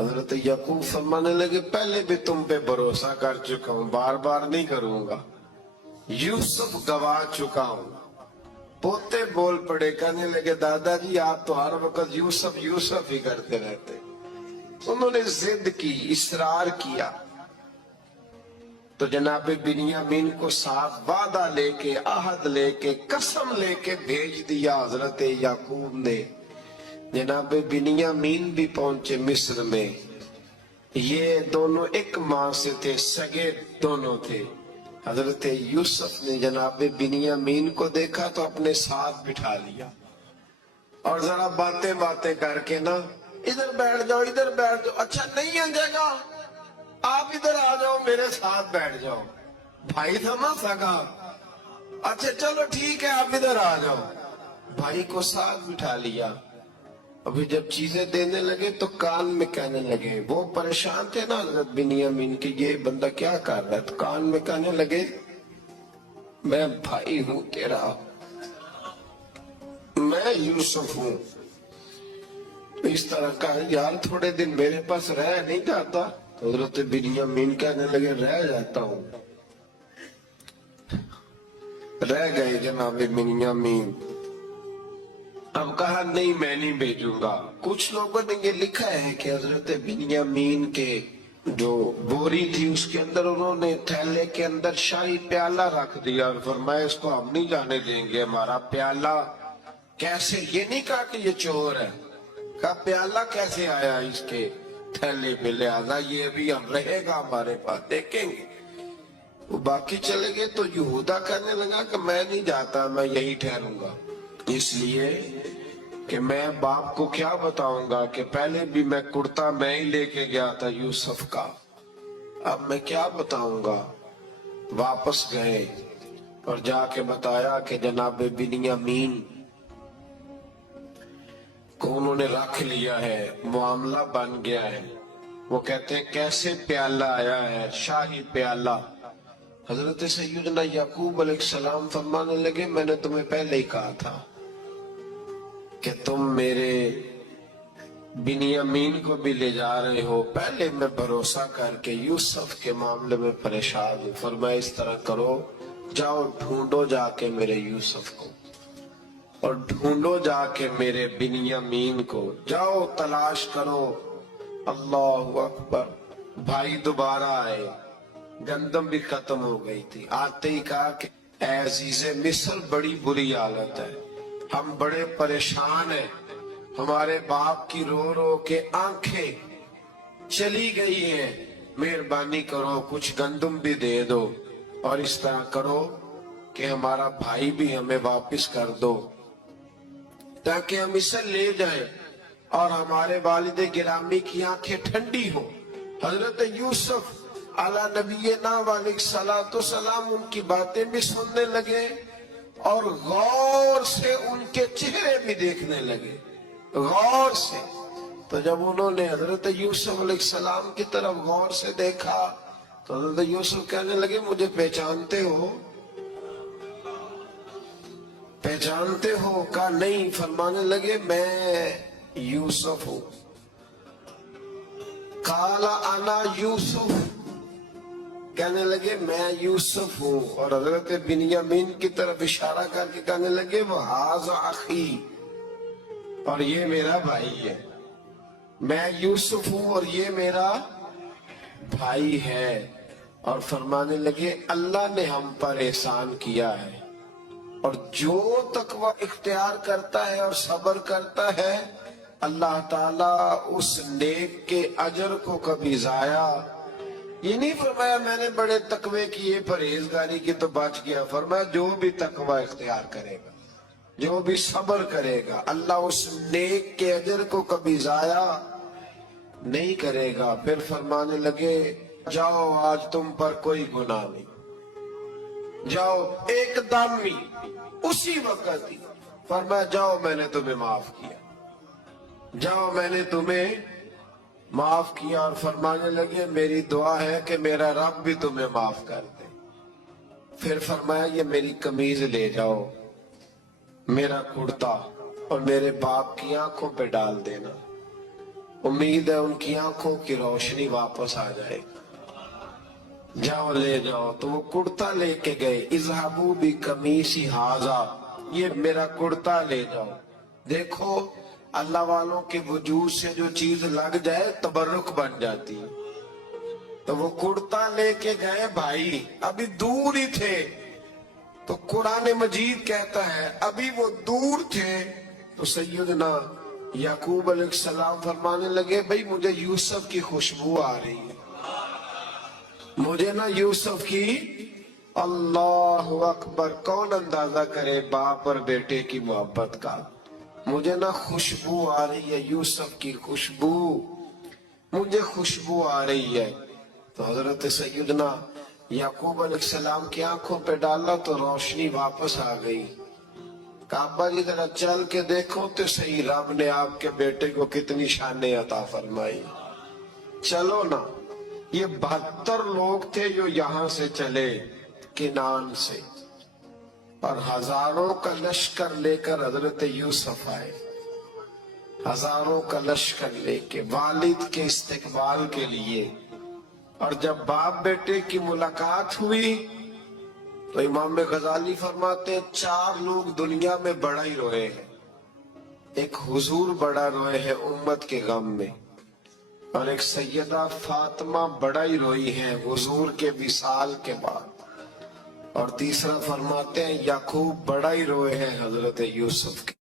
हजरत याकूब फरमाने लगे पहले भी तुम पे भरोसा कर चुका हूं, बार बार नहीं करूंगा। यूसुफ गवा चुका हूं। पोते बोल पड़े, कहने लगे दादाजी आप तो हर वक्त यूसुफ यूसुफ ही करते रहते। उन्होंने जिद की, इसरार किया, तो जनाबे बिन्यामीन को साथ वादा लेके, आहद लेके, कसम लेके भेज दिया हजरत याकूब ने। जनाबे बिन्यामीन भी पहुंचे मिस्र में। ये दोनों एक मां से थे, सगे दोनों थे। हजरत यूसुफ ने जनाबे बिन्यामीन को देखा तो अपने साथ बिठा लिया और जरा बातें बातें करके ना, इधर बैठ जाओ, इधर बैठ जाओ। अच्छा नहीं है जगह, आप इधर आ जाओ, मेरे साथ बैठ जाओ। भाई था ना सगा। अच्छा चलो ठीक है, आप इधर आ जाओ। भाई को साथ बिठा लिया। अभी जब चीजें देने लगे तो कान में कहने लगे, वो परेशान थे ना हजरत बिन्यामीन की, ये बंदा क्या कर रहा है, तो कान में कहने लगे मैं भाई हूं तेरा, मैं यूसुफ हूं। इस तरह का यार थोड़े दिन मेरे पास रह नहीं जाता। तो हजरत बिन्यामीन कहने लगे रह जाता हूं। रह गए जनाबे बिन्यामीन। अब कहा नहीं मैं नहीं भेजूंगा। कुछ लोगों ने ये लिखा है कि हजरत बिन्यामीन के जो बोरी थी उसके अंदर उन्होंने थैले के अंदर शाही प्याला रख दिया और फरमाया इसको हम नहीं जाने देंगे, हमारा प्याला कैसे, ये नहीं कहा कि ये चोर है, कहा प्याला कैसे आया इसके थैले पे, लिहाजा ये भी हम रहेगा हमारे पास, देखेंगे। वो बाकी चले गए तो यहूदा कहने लगा कि मैं नहीं जाता, मैं यही ठहरूंगा, इसलिए कि मैं बाप को क्या बताऊंगा कि पहले भी मैं कुर्ता मैं ही लेके गया था यूसुफ का, अब मैं क्या बताऊंगा। वापस गए और जाके बताया कि जनाबे बिन्यामीन को उन्होंने रख लिया है, मामला बन गया है। वो कहते हैं कैसे प्याला आया है, शाही प्याला। हजरत सैयदना याकूब अलैहिस्सलाम फरमाने लगे मैंने तुम्हें पहले ही कहा था कि तुम मेरे बिन्यामीन को भी ले जा रहे हो, पहले मैं भरोसा करके यूसुफ के मामले में परेशान हूं। फरमाया इस तरह करो, जाओ ढूंढो जाके मेरे यूसुफ को और ढूंढो जाके मेरे बिन्यामीन को, जाओ तलाश करो। अल्लाहु अकबर। भाई दोबारा आए, गंदम भी खत्म हो गई थी। आते ही कहा कि ऐ अजीज़े मिस्र बड़ी बुरी हालत है, हम बड़े परेशान हैं, हमारे बाप की रो रो के आंखें चली गई हैं, मेहरबानी करो कुछ गंदम भी दे दो और इस तरह करो कि हमारा भाई भी हमें वापस कर दो ताकि हम इसे ले जाएं और हमारे वालिद गिरामी की आंखें ठंडी हो। हजरत यूसुफ अला नबीना वालेकुम सलाम उनकी बातें भी सुनने लगे और गौर से उनके चेहरे भी देखने लगे, गौर से। तो जब उन्होंने हजरत यूसुफ अलैहिस्सलाम की तरफ गौर से देखा तो हजरत यूसुफ कहने लगे मुझे पहचानते हो, पहचानते हो? का नहीं। फरमाने लगे मैं यूसुफ हूं। काला आना यूसुफ, कहने लगे मैं यूसुफ हूं। और हजरत बिन्यामीन की तरफ इशारा करके कहने लगे वो हाज़ा अखी, और ये मेरा भाई है। मैं यूसुफ हूं और ये मेरा भाई है। और फरमाने लगे अल्लाह ने हम पर एहसान किया है और जो तकवा इख्तियार करता है और सब्र करता है अल्लाह ताला उस नेक के अजर को कभी जाया। ये नहीं फरमाया मैंने बड़े तकवे किए परहेजगारी की तो बच गया। फरमाया जो भी तकवा इख्तियार करेगा, जो भी सब्र करेगा, अल्लाह उस नेक के अजर को कभी जाया नहीं करेगा। फिर फरमाने लगे जाओ आज तुम पर कोई गुनाह नहीं, जाओ एकदम ही उसी वक्त ही। फरमाया जाओ मैंने तुम्हें माफ किया, जाओ मैंने तुम्हें माफ किया। और फरमाने लगे मेरी दुआ है कि मेरा रब भी तुम्हें माफ कर दे। फिर फरमाया ये मेरी कमीज ले जाओ, मेरा कुर्ता, और मेरे बाप की आंखों पे डाल देना। उम्मीद है उनकी आंखों की रोशनी वापस आ जाए। जाओ ले जाओ। तो वो कुर्ता लेके गए, इज़हाबू भी कमीसी हाजा, ये मेरा कुर्ता ले जाओ। देखो अल्लाह वालों के वजूद से जो चीज लग जाए तबर्रुक बन जाती है। तो वो कुर्ता लेके गए भाई, अभी दूर ही थे। तो कुरान मजीद कहता है अभी वो दूर थे तो सैयदना याकूब अलैहिस्सलाम फरमाने लगे, भाई मुझे यूसुफ की खुशबू आ रही है, मुझे ना यूसुफ की। अल्लाह अकबर, कौन अंदाजा करे बाप और बेटे की मोहब्बत का। मुझे ना खुशबू आ रही है, यूसुफ की खुशबू, मुझे खुशबू आ रही है। तो हजरत सैयदना याकूब अलैहिस्सलाम की आंखों पे डाला तो रोशनी वापस आ गई। काबा जी जरा चल के देखो तो सही, रब ने आपके बेटे को कितनी शाने अता फरमाई। चलो ना। ये 72 लोग थे जो यहां से चले किनान से, और हजारों का लश्कर लेकर हजरत यूसुफ आए, हजारों का लश्कर लेके वालिद के इस्तकबाल के लिए। और जब बाप बेटे की मुलाकात हुई तो इमाम गजाली फरमाते हैं 4 लोग दुनिया में बड़ा ही रोए हैं। एक हुजूर बड़ा रोए हैं उम्मत के गम में, और एक सैयदा फातिमा बड़ा ही रोई है हुजूर के विसाल के बाद, और तीसरा फरमाते हैं याकूब बड़ा ही रोए हैं हजरत यूसुफ के।